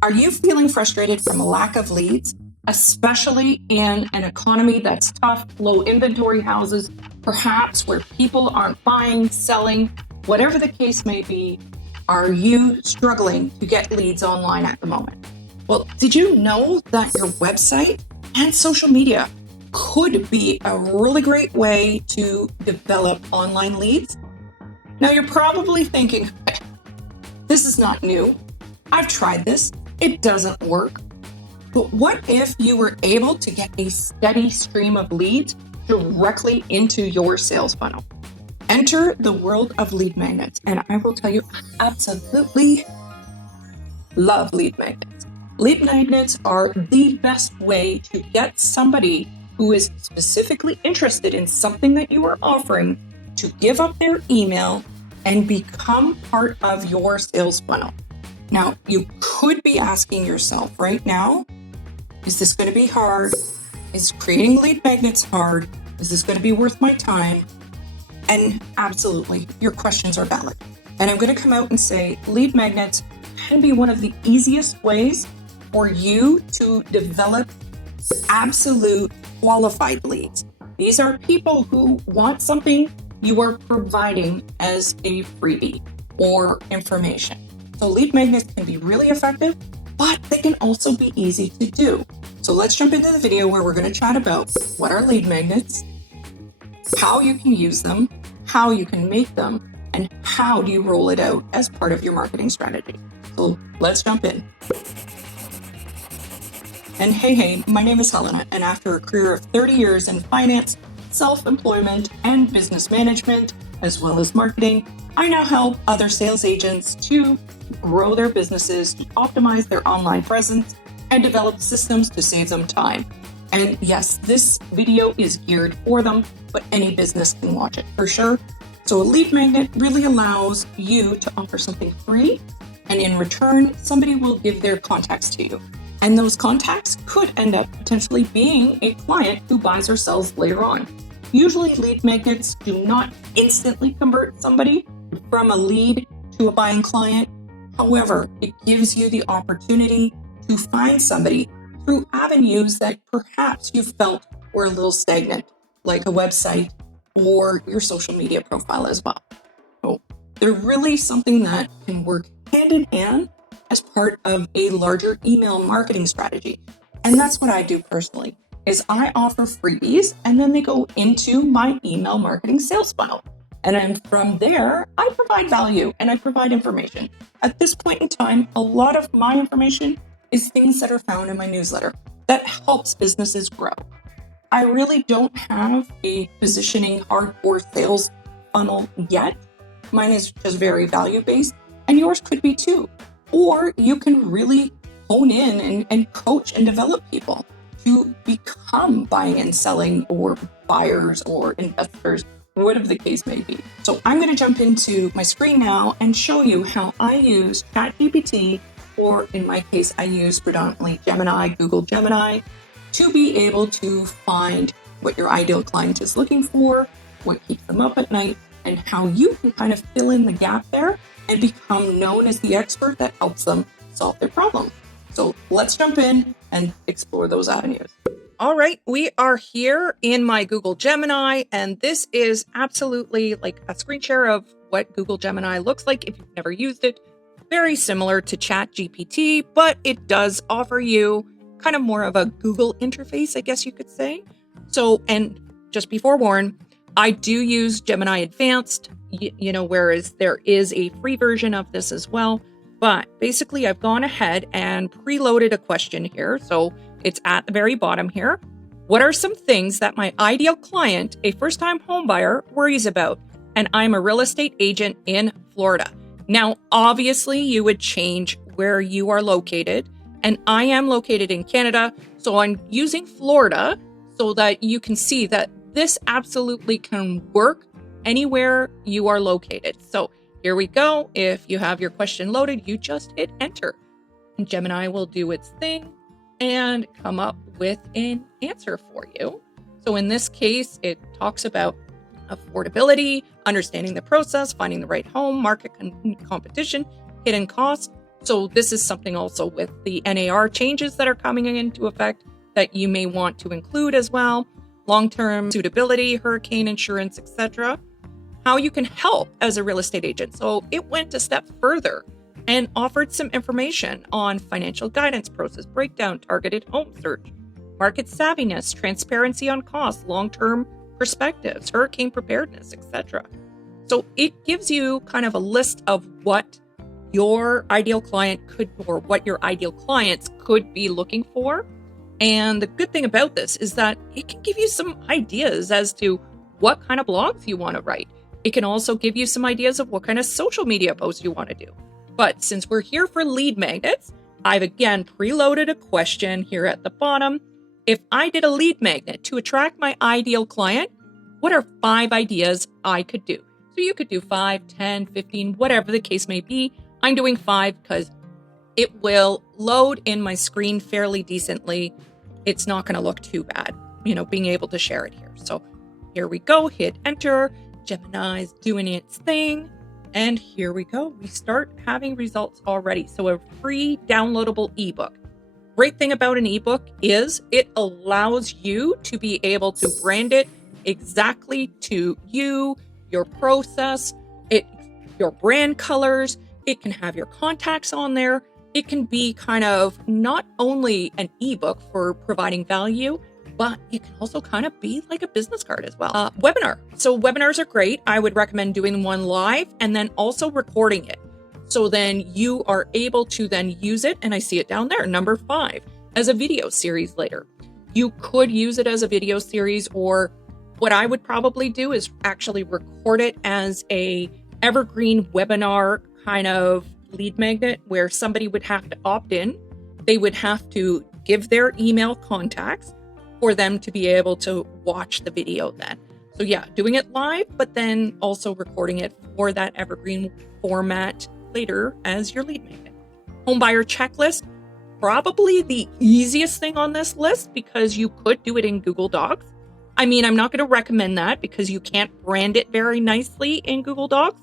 Are you feeling frustrated from a lack of leads, especially in an economy that's tough, low inventory houses, perhaps where people aren't buying, selling, whatever the case may be? Are you struggling to get leads online at the moment? Well, did you know that your website and social media could be a really great way to develop online leads? Now, you're probably thinking, this is not new. I've tried this. It doesn't work. But what if you were able to get a steady stream of leads directly into your sales funnel? Enter the world of lead magnets, and I will tell you, I absolutely love lead magnets. Lead magnets are the best way to get somebody who is specifically interested in something that you are offering to give up their email and become part of your sales funnel. Now, you could be asking yourself right now, is this going to be hard? Is creating lead magnets hard? Is this going to be worth my time? And absolutely, your questions are valid. And I'm going to come out and say lead magnets can be one of the easiest ways for you to develop absolute qualified leads. These are people who want something you are providing as a freebie or information. So lead magnets can be really effective, but they can also be easy to do. So let's jump into the video where we're going to chat about what are lead magnets, how you can use them, how you can make them, and how do you roll it out as part of your marketing strategy. So let's jump in. And hey, my name is Helena, and after a career of 30 years in finance, self-employment, and business management, as well as marketing, I now help other sales agents to grow their businesses, to optimize their online presence, and develop systems to save them time. And yes, this video is geared for them, but any business can watch it for sure. So a lead magnet really allows you to offer something free, and in return, somebody will give their contacts to you. And those contacts could end up potentially being a client who buys or sells later on. Usually lead magnets do not instantly convert somebody from a lead to a buying client. However, it gives you the opportunity to find somebody through avenues that perhaps you felt were a little stagnant, like a website or your social media profile as well. So they're really something that can work hand in hand as part of a larger email marketing strategy. And that's what I do personally, is I offer freebies and then they go into my email marketing sales funnel. And then from there, I provide value and I provide information. At this point in time, a lot of my information is things that are found in my newsletter that helps businesses grow. I really don't have a positioning hardcore sales funnel yet. Mine is just very value-based, and yours could be too. Or you can really hone in and coach and develop people to become buying and selling or buyers or investors, whatever the case may be. So I'm going to jump into my screen now and show you how I use ChatGPT, or in my case, I use predominantly Gemini, Google Gemini, to be able to find what your ideal client is looking for, what keeps them up at night, and how you can kind of fill in the gap there and become known as the expert that helps them solve their problem. So let's jump in and explore those avenues. All right, we are here in my Google Gemini, and this is absolutely like a screen share of what Google Gemini looks like if you've never used it. Very similar to ChatGPT, but it does offer you kind of more of a Google interface, I guess you could say. So, and just be forewarned, I do use Gemini Advanced, whereas there is a free version of this as well. But basically, I've gone ahead and preloaded a question here. So it's at the very bottom here. What are some things that my ideal client, a first-time home buyer, worries about? And I'm a real estate agent in Florida. Now, obviously, you would change where you are located. And I am located in Canada, so I'm using Florida so that you can see that this absolutely can work anywhere you are located. So here we go. If you have your question loaded, you just hit enter. And Gemini will do its thing and come up with an answer for you. So in this case, it talks about affordability, understanding the process, finding the right home, market competition, hidden costs, So this is something also with the NAR changes that are coming into effect that you may want to include as well. Long-term suitability, hurricane insurance, etc. How you can help as a real estate agent. So it went a step further and offered some information on financial guidance process breakdown, targeted home search, market savviness, transparency on costs, long-term perspectives, hurricane preparedness, etc. So it gives you kind of a list of what your ideal client could, or what your ideal clients could be looking for. And the good thing about this is that it can give you some ideas as to what kind of blogs you want to write. It can also give you some ideas of what kind of social media posts you want to do. But since we're here for lead magnets, I've again preloaded a question here at the bottom. If I did a lead magnet to attract my ideal client, what are 5 ideas I could do? So you could do 5, 10, 15, whatever the case may be. I'm doing 5 because it will load in my screen fairly decently. It's not going to look too bad, being able to share it here. So here we go, hit enter. Gemini's doing its thing. And here we go. We start having results already. So a free downloadable ebook. Great thing about an ebook is it allows you to be able to brand it exactly to you, your process, your brand colors. It can have your contacts on there. It can be kind of not only an ebook for providing value, but it can also kind of be like a business card as well. Webinar. So webinars are great. I would recommend doing one live and then also recording it. So then you are able to then use it, and I see it down there, number 5, as a video series later. You could use it as a video series, or what I would probably do is actually record it as a evergreen webinar kind of lead magnet where somebody would have to opt in. They would have to give their email contacts for them to be able to watch the video then. So yeah, doing it live, but then also recording it for that evergreen format later as your lead magnet. Home buyer checklist, probably the easiest thing on this list because you could do it in Google Docs. I mean, I'm not going to recommend that because you can't brand it very nicely in Google Docs,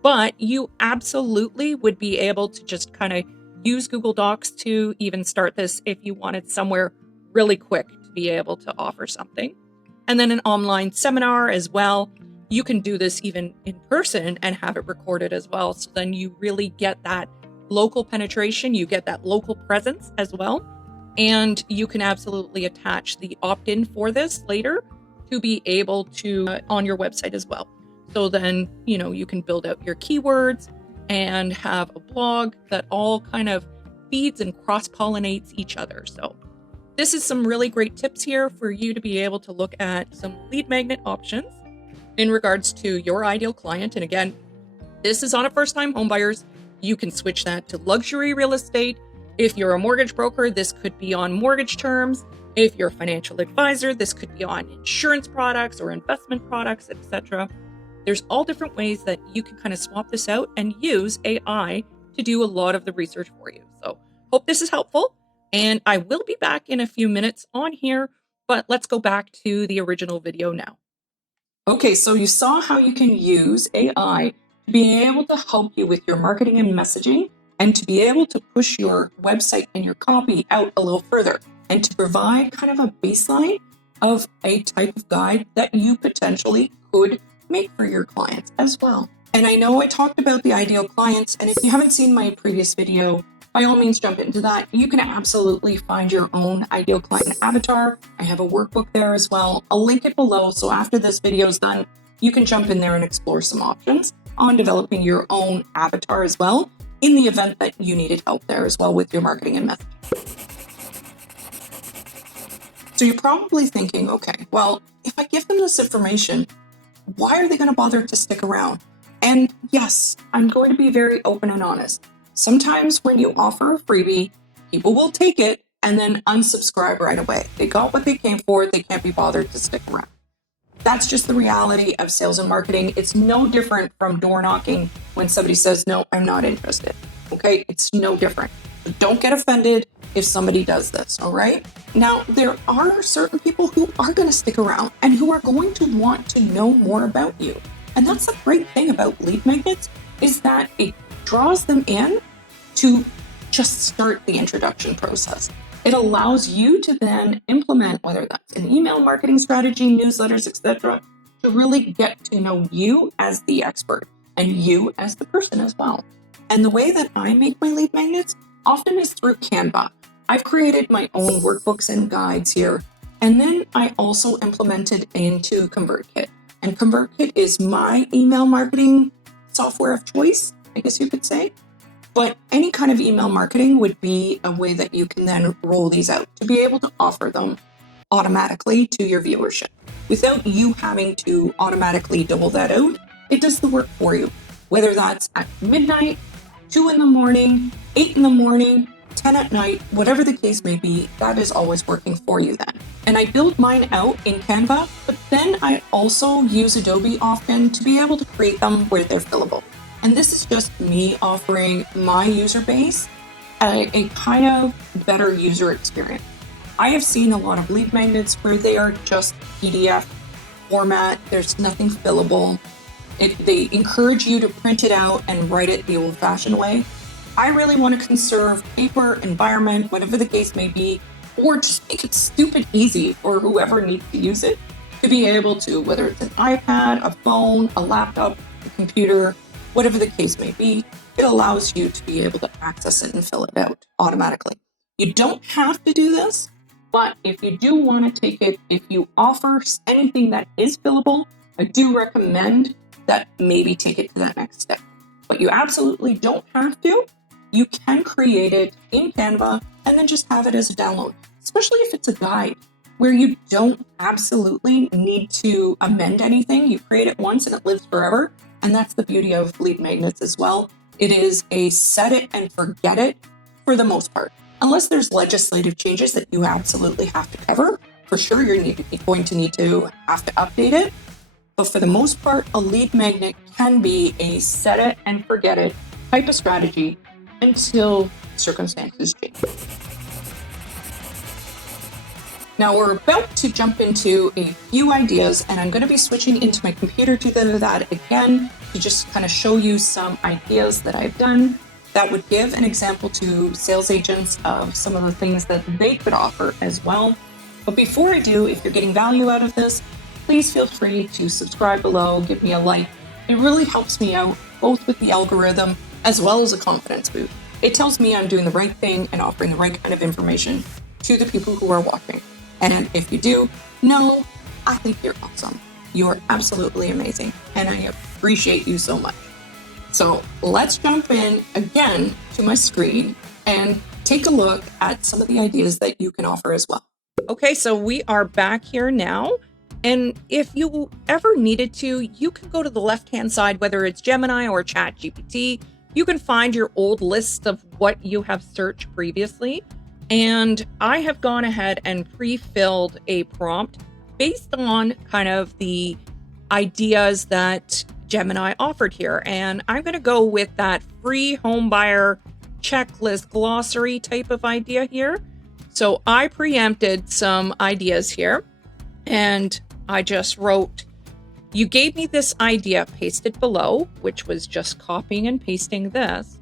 but you absolutely would be able to just kind of use Google Docs to even start this if you wanted somewhere really quick to be able to offer something. And then an online seminar as well. You can do this even in person and have it recorded as well. So then you really get that local penetration, you get that local presence as well. And you can absolutely attach the opt-in for this later to be able to on your website as well. So then, you can build out your keywords and have a blog that all kind of feeds and cross-pollinates each other. So this is some really great tips here for you to be able to look at some lead magnet options in regards to your ideal client. And again, this is on a first-time homebuyers. You can switch that to luxury real estate. If you're a mortgage broker, this could be on mortgage terms. If you're a financial advisor, this could be on insurance products or investment products, etc. There's all different ways that you can kind of swap this out and use AI to do a lot of the research for you. So hope this is helpful. And I will be back in a few minutes on here, but let's go back to the original video now. Okay, so you saw how you can use AI to be able to help you with your marketing and messaging and to be able to push your website and your copy out a little further and to provide kind of a baseline of a type of guide that you potentially could make for your clients as well. And I know I talked about the ideal clients, and if you haven't seen my previous video, by all means jump into that. You can absolutely find your own ideal client avatar. I have a workbook there as well. I'll link it below, so after this video is done, you can jump in there and explore some options on developing your own avatar as well, in the event that you needed help there as well with your marketing and messaging. So you're probably thinking, okay, well, if I give them this information, why are they going to bother to stick around? And yes, I'm going to be very open and honest. Sometimes when you offer a freebie, people will take it and then unsubscribe right away. They got what they came for. They can't be bothered to stick around. That's just the reality of sales and marketing. It's no different from door knocking when somebody says, no, I'm not interested. Okay, it's no different. So don't get offended if somebody does this, all right? Now, there are certain people who are going to stick around and who are going to want to know more about you. And that's the great thing about lead magnets, is that it draws them in to just start the introduction process. It allows you to then implement, whether that's an email marketing strategy, newsletters, etc., to really get to know you as the expert and you as the person as well. And the way that I make my lead magnets often is through Canva. I've created my own workbooks and guides here. And then I also implemented into ConvertKit. And ConvertKit is my email marketing software of choice, I guess you could say. But any kind of email marketing would be a way that you can then roll these out to be able to offer them automatically to your viewership. Without you having to automatically dole that out, it does the work for you. Whether that's at midnight, 2 in the morning, 8 in the morning, 10 at night, whatever the case may be, that is always working for you then. And I build mine out in Canva, but then I also use Adobe often to be able to create them where they're fillable. And this is just me offering my user base a kind of better user experience. I have seen a lot of lead magnets where they are just PDF format. There's nothing fillable. They encourage you to print it out and write it the old-fashioned way. I really want to conserve paper, environment, whatever the case may be, or just make it stupid easy for whoever needs to use it to be able to, whether it's an iPad, a phone, a laptop, a computer, whatever the case may be, it allows you to be able to access it and fill it out automatically. You don't have to do this, but if you do want to take it, if you offer anything that is fillable, I do recommend that maybe take it to that next step. But you absolutely don't have to. You can create it in Canva and then just have it as a download, especially if it's a guide where you don't absolutely need to amend anything. You create it once and it lives forever. And that's the beauty of lead magnets as well. It is a set it and forget it for the most part. Unless there's legislative changes that you absolutely have to cover, for sure you're going to need to have to update it. But for the most part, a lead magnet can be a set it and forget it type of strategy until circumstances change. Now we're about to jump into a few ideas, and I'm going to be switching into my computer to do that again to just kind of show you some ideas that I've done that would give an example to sales agents of some of the things that they could offer as well. But before I do, if you're getting value out of this, please feel free to subscribe below, give me a like. It really helps me out, both with the algorithm as well as a confidence boost. It tells me I'm doing the right thing and offering the right kind of information to the people who are watching. And if you do, no, I think you're awesome. You're absolutely amazing. And I appreciate you so much. So let's jump in again to my screen and take a look at some of the ideas that you can offer as well. Okay, so we are back here now. And if you ever needed to, you can go to the left-hand side, whether it's Gemini or ChatGPT. You can find your old list of what you have searched previously. And I have gone ahead and pre-filled a prompt based on kind of the ideas that Gemini offered here. And I'm going to go with that free home buyer checklist glossary type of idea here. So I preempted some ideas here and I just wrote, you gave me this idea pasted below, which was just copying and pasting this.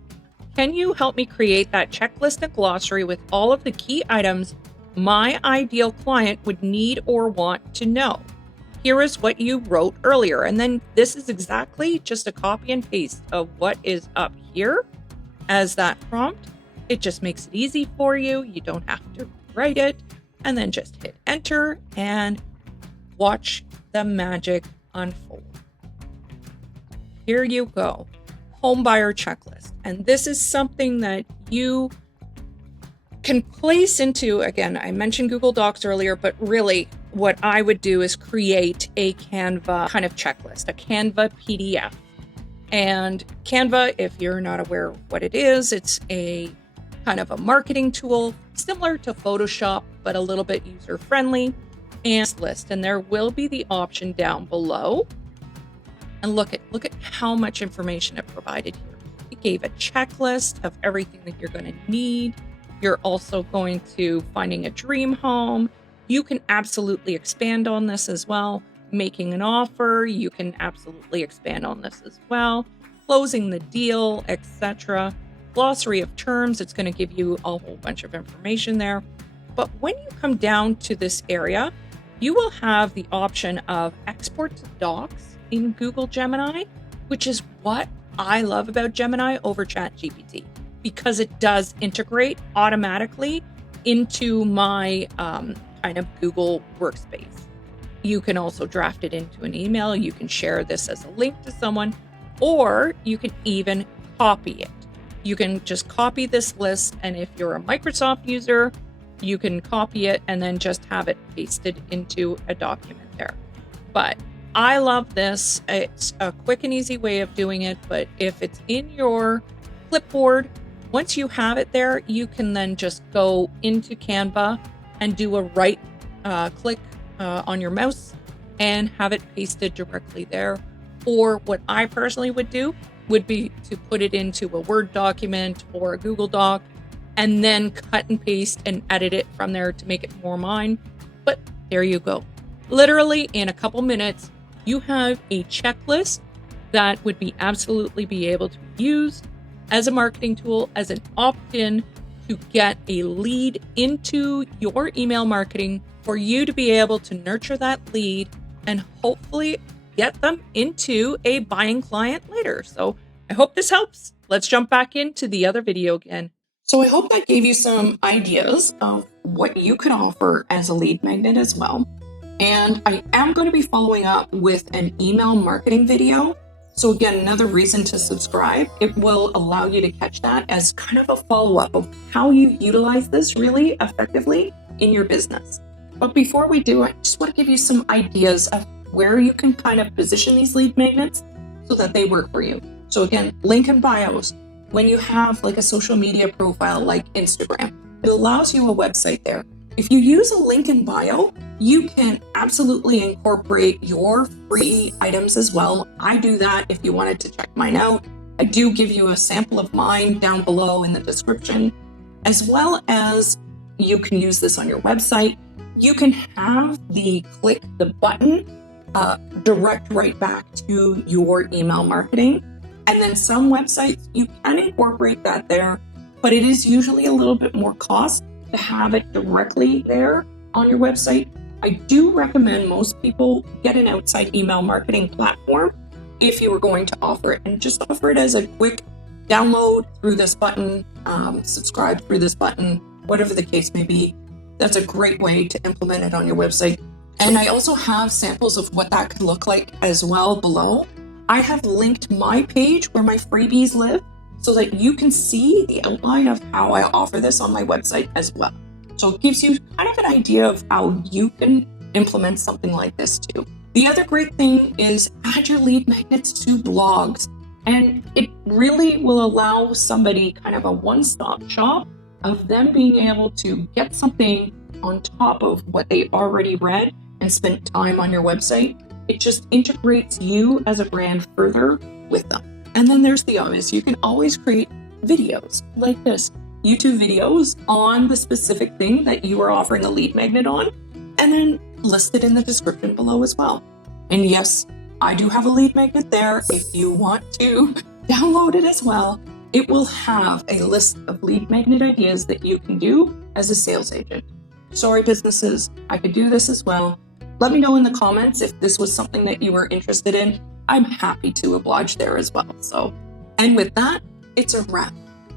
Can you help me create that checklist and glossary with all of the key items my ideal client would need or want to know? Here is what you wrote earlier. And then this is exactly just a copy and paste of what is up here as that prompt. It just makes it easy for you. You don't have to write it. And then just hit enter and watch the magic unfold. Here you go. Home buyer checklist. And this is something that you can place into, again, I mentioned Google Docs earlier, but really what I would do is create a Canva kind of checklist, a Canva PDF. And Canva, if you're not aware of what it is, it's a kind of a marketing tool similar to Photoshop, but a little bit user-friendly and list. And there will be the option down below. And look at how much information it provided here. It gave a checklist of everything that you're going to need. You're also going to finding a dream home. You can absolutely expand on this as well. Making an offer, you can absolutely expand on this as well. Closing the deal, etc. glossary of terms. It's going to give you a whole bunch of information there. But when you come down to this area, you will have the option of export to docs in Google Gemini, which is what I love about Gemini over ChatGPT, because it does integrate automatically into my kind of Google workspace. You can also draft it into an email. You can share this as a link to someone, or you can even copy it. You can just copy this list, and if you're a Microsoft user, you can copy it and then just have it pasted into a document there. But I love this. It's a quick and easy way of doing it, but if it's in your clipboard, once you have it there, you can then just go into Canva and do a right click on your mouse and have it pasted directly there. Or what I personally would do would be to put it into a Word document or a Google Doc and then cut and paste and edit it from there to make it more mine. But there you go. Literally in a couple minutes, you have a checklist that would be absolutely be able to be used as a marketing tool, as an opt-in to get a lead into your email marketing for you to be able to nurture that lead and hopefully get them into a buying client later. So I hope this helps. Let's jump back into the other video again. So I hope that gave you some ideas of what you can offer as a lead magnet as well. And I am going to be following up with an email marketing video. So again, another reason to subscribe. It will allow you to catch that as kind of a follow-up of how you utilize this really effectively in your business. But before we do, I just want to give you some ideas of where you can kind of position these lead magnets so that they work for you. So again, link in bios. When you have like a social media profile like Instagram, it allows you a website there. If you use a link in bio, you can absolutely incorporate your free items as well. I do that if you wanted to check mine out. I do give you a sample of mine down below in the description, as well as you can use this on your website. You can have the click the button direct right back to your email marketing. And then some websites, you can incorporate that there, but it is usually a little bit more cost to have it directly there on your website. I do recommend most people get an outside email marketing platform if you were going to offer it, and just offer it as a quick download through this button, subscribe through this button, whatever the case may be. That's a great way to implement it on your website. And I also have samples of what that could look like as well below. I have linked my page where my freebies live so that you can see the outline of how I offer this on my website as well. So it gives you kind of an idea of how you can implement something like this too. The other great thing is add your lead magnets to blogs, and it really will allow somebody kind of a one-stop shop of them being able to get something on top of what they already read and spent time on your website. It just integrates you as a brand further with them. And then there's the obvious. You can always create videos like this, YouTube videos on the specific thing that you are offering a lead magnet on, and then list it in the description below as well. And yes, I do have a lead magnet there. If you want to download it as well, it will have a list of lead magnet ideas that you can do as a sales agent. Sorry, businesses, I could do this as well. Let me know in the comments if this was something that you were interested in. I'm happy to oblige there as well. So, and with that, it's a wrap.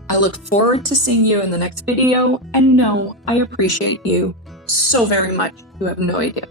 I look forward to seeing you in the next video, and no, I appreciate you so very much. You have no idea.